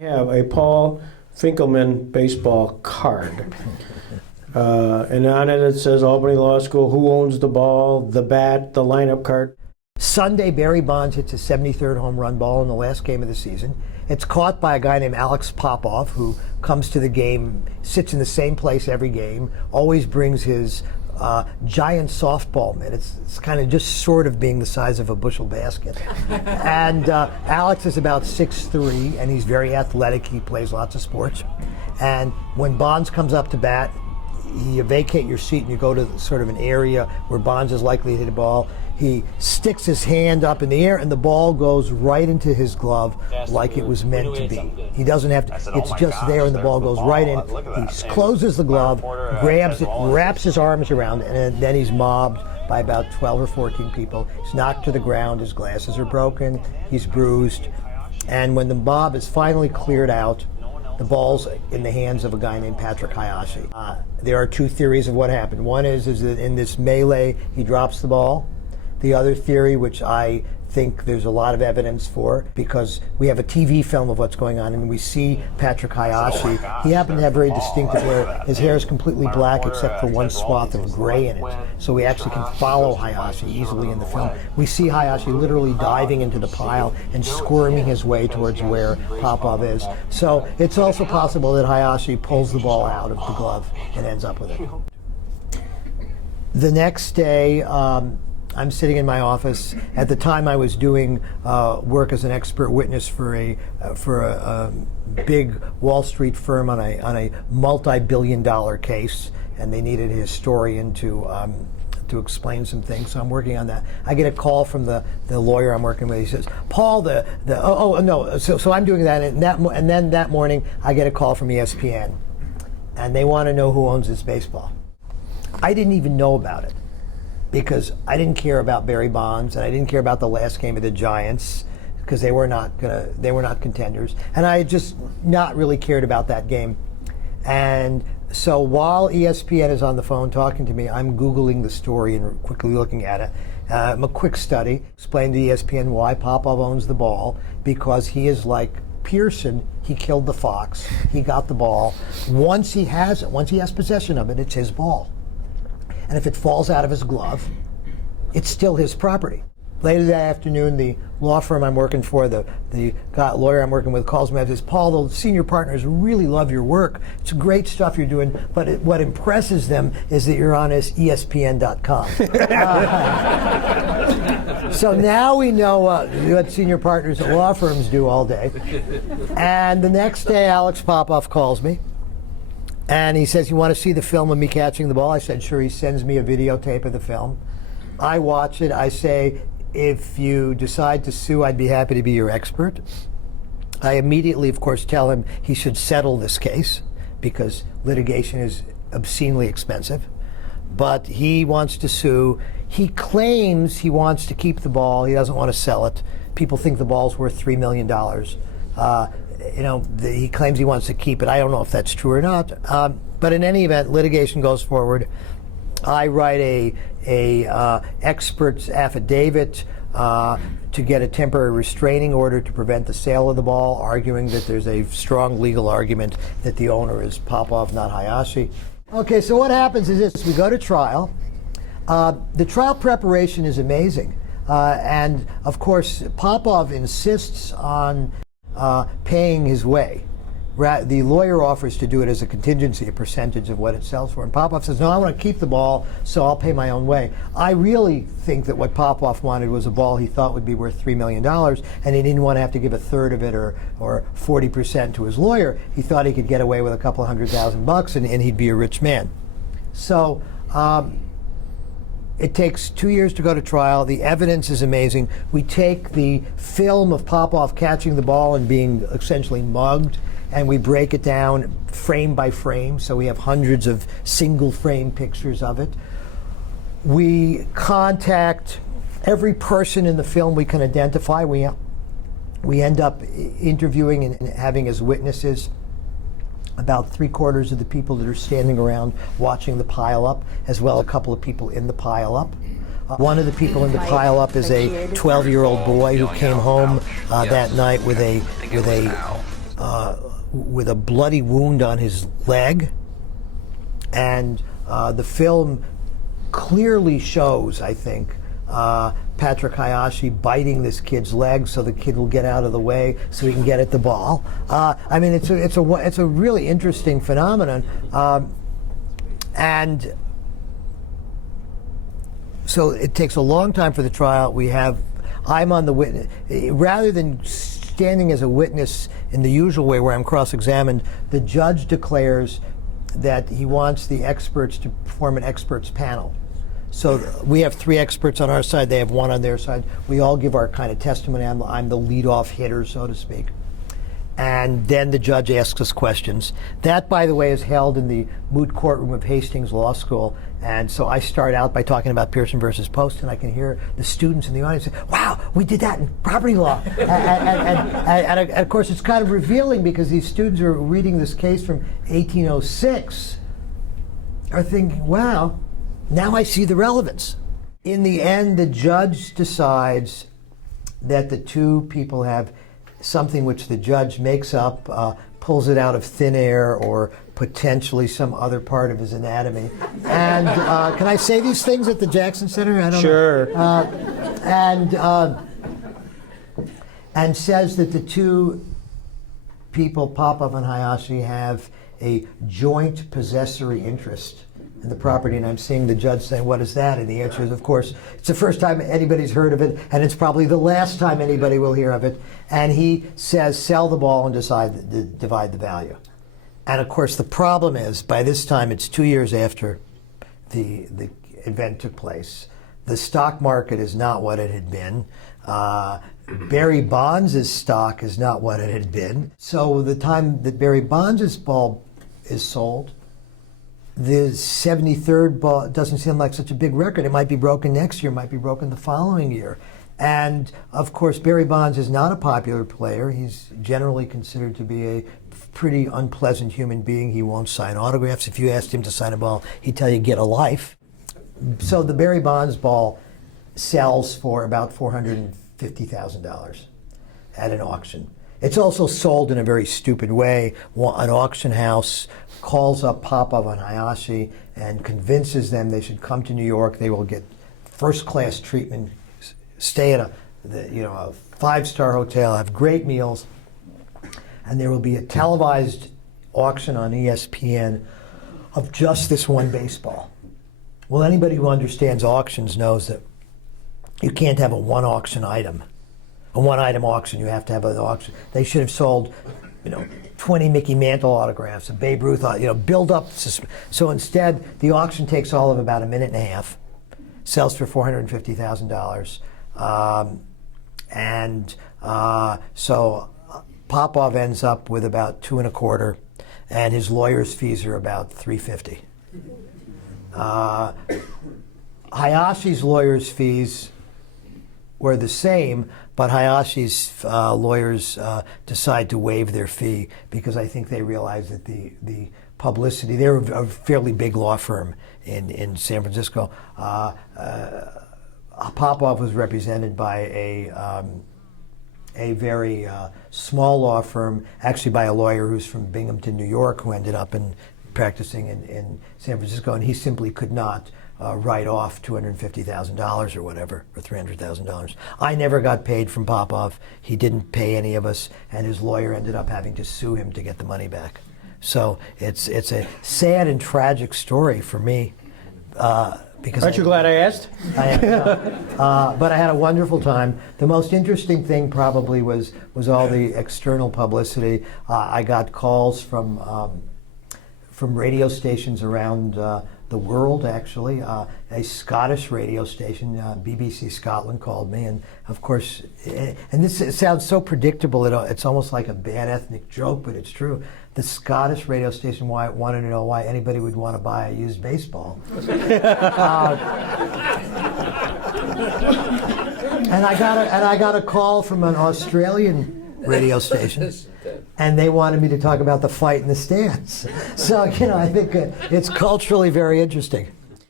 Have a Paul Finkelman baseball card. And on it says Albany Law School, who owns the ball, the bat, the lineup card. Sunday, Barry Bonds hits his 73rd home run ball in the last game of the season. It's caught by a guy named Alex Popov, who comes to the game, sits in the same place every game, always brings his giant softball mitt. It's kind of just sort of being the size of a bushel basket. And Alex is about 6'3", and he's very athletic. He plays lots of sports. And when Bonds comes up to bat, you vacate your seat and you go to sort of an area where Bonds is likely to hit a ball. He sticks his hand up in the air and the ball goes right into his glove like it was meant to be. He doesn't have to, it's just there and the ball goes right in. He closes the glove, grabs it, wraps his arms around it, and then he's mobbed by about 12 or 14 people. He's knocked to the ground, his glasses are broken, he's bruised. And when the mob is finally cleared out, the ball's in the hands of a guy named Patrick Hayashi. There are two theories of what happened. One is that in this melee, he drops the ball. The other theory, which I think there's a lot of evidence for, because we have a TV film of what's going on, and we see Patrick Hayashi. He happened to have very distinctive hair. His hair is completely black except for one swath of gray in it. So we actually can follow Hayashi easily in the film. We see Hayashi literally diving into the pile and squirming his way towards where Popov is. So it's also possible that Hayashi pulls the ball out of the glove and ends up with it. The next day, I'm sitting in my office. At the time, I was doing work as an expert witness for a big Wall Street firm on a multi-billion-dollar case, and they needed a historian to explain some things. So I'm working on that. I get a call from the lawyer I'm working with. He says, "Paul, So I'm doing that, and then that morning I get a call from ESPN, and they want to know who owns this baseball." I didn't even know about it, because I didn't care about Barry Bonds, and I didn't care about the last game of the Giants, because they were not contenders, and I had just not really cared about that game. And so while ESPN is on the phone talking to me, I'm Googling the story and quickly looking at it. A quick study explained to ESPN why Popov owns the ball, because he is like Pearson. He killed the fox. He got the ball. Once he has possession of it, it's his ball. And if it falls out of his glove, it's still his property. Later that afternoon, the law firm I'm working for, the lawyer I'm working with, calls me and says, "Paul, the senior partners really love your work. It's great stuff you're doing, but what impresses them is that you're on ESPN.com. So now we know what senior partners at law firms do all day. And the next day, Alex Popov calls me. And he says, "You want to see the film of me catching the ball?" I said, "Sure." He sends me a videotape of the film. I watch it. I say, "If you decide to sue, I'd be happy to be your expert." I immediately, of course, tell him he should settle this case because litigation is obscenely expensive. But he wants to sue. He claims he wants to keep the ball. He doesn't want to sell it. People think the ball's worth $3 million. He claims he wants to keep it. I don't know if that's true or not. But in any event, litigation goes forward. I write a expert's affidavit to get a temporary restraining order to prevent the sale of the ball, arguing that there's a strong legal argument that the owner is Popov, not Hayashi. Okay, so what happens is this. We go to trial. The trial preparation is amazing. And, of course, Popov insists on paying his way. The lawyer offers to do it as a contingency, a percentage of what it sells for. And Popov says, "No, I want to keep the ball, so I'll pay my own way." I really think that what Popov wanted was a ball he thought would be worth $3 million, and he didn't want to have to give a third of it or 40% to his lawyer. He thought he could get away with a couple of $100,000 and he'd be a rich man. So it takes 2 years to go to trial. The evidence is amazing. We take the film of Popov catching the ball and being essentially mugged, and we break it down frame by frame, so we have hundreds of single frame pictures of it. We contact every person in the film we can identify. We end up interviewing and having as witnesses about 3/4 of the people that are standing around watching the pile-up, as well as a couple of people in the pile-up. One of the people in the pile-up is a 12-year-old boy who came home that night with a with a bloody wound on his leg, and the film clearly shows, I think, Patrick Hayashi biting this kid's leg so the kid will get out of the way so he can get at the ball. I mean, it's a really interesting phenomenon, and so it takes a long time for the trial. I'm on the witness rather than standing as a witness in the usual way where I'm cross-examined. The judge declares that he wants the experts to form an experts panel. So we have 3 experts on our side, they have 1 on their side. We all give our kind of testimony. I'm the lead-off hitter, so to speak. And then the judge asks us questions. That, by the way, is held in the moot courtroom of Hastings Law School. And so I start out by talking about Pearson versus Post, and I can hear the students in the audience say, wow, we did that in property law. and of course, it's kind of revealing because these students are reading this case from 1806, are thinking, wow, now I see the relevance. In the end, the judge decides that the 2 people have something which the judge makes up, pulls it out of thin air or potentially some other part of his anatomy. And can I say these things at the Jackson Center? I don't know. And says that the 2 people, Popov and Hayashi, have a joint possessory interest in the property, and I'm seeing the judge saying, what is that? And the answer is, of course, it's the first time anybody's heard of it, and it's probably the last time anybody will hear of it. And he says, sell the ball and divide the value. And of course, the problem is, by this time, it's 2 years after the event took place. The stock market is not what it had been. Barry Bonds' stock is not what it had been. So the time that Barry Bonds' ball is sold, the 73rd ball doesn't seem like such a big record. It might be broken next year, might be broken the following year. And of course, Barry Bonds is not a popular player. He's generally considered to be a pretty unpleasant human being. He won't sign autographs. If you asked him to sign a ball, he'd tell you, get a life. So the Barry Bonds ball sells for about $450,000 at an auction. It's also sold in a very stupid way. An auction house calls up Popov and Hayashi and convinces them they should come to New York. They will get first-class treatment, stay at a 5-star hotel, have great meals, and there will be a televised auction on ESPN of just this one baseball. Well, anybody who understands auctions knows that you can't have a one-auction item. A one-item auction, you have to have an auction. They should have sold, 20 Mickey Mantle autographs, a Babe Ruth, build up. So instead, the auction takes all of about a minute and a half, sells for $450,000. So Popov ends up with about $2.25, and his lawyer's fees are about $350. Hayashi's lawyer's fees were the same, but Hayashi's lawyers decide to waive their fee because I think they realize that the publicity, they're a fairly big law firm in San Francisco. Popov was represented by a very small law firm, actually by a lawyer who's from Binghamton, New York, who ended up practicing in San Francisco, and he simply could not write off $250,000 or whatever, or $300,000. I never got paid from Popov. He didn't pay any of us, and his lawyer ended up having to sue him to get the money back. So it's a sad and tragic story for me. Because Aren't you glad I asked? I am, but I had a wonderful time. The most interesting thing probably was all the external publicity. I got calls from radio stations around the world, actually. A Scottish radio station, BBC Scotland, called me, and of course, and this it sounds so predictable, it's almost like a bad ethnic joke, but it's true. The Scottish radio station wanted to know why anybody would want to buy a used baseball. And I got a call from an Australian radio station, and they wanted me to talk about the fight in the stands. So, I think it's culturally very interesting.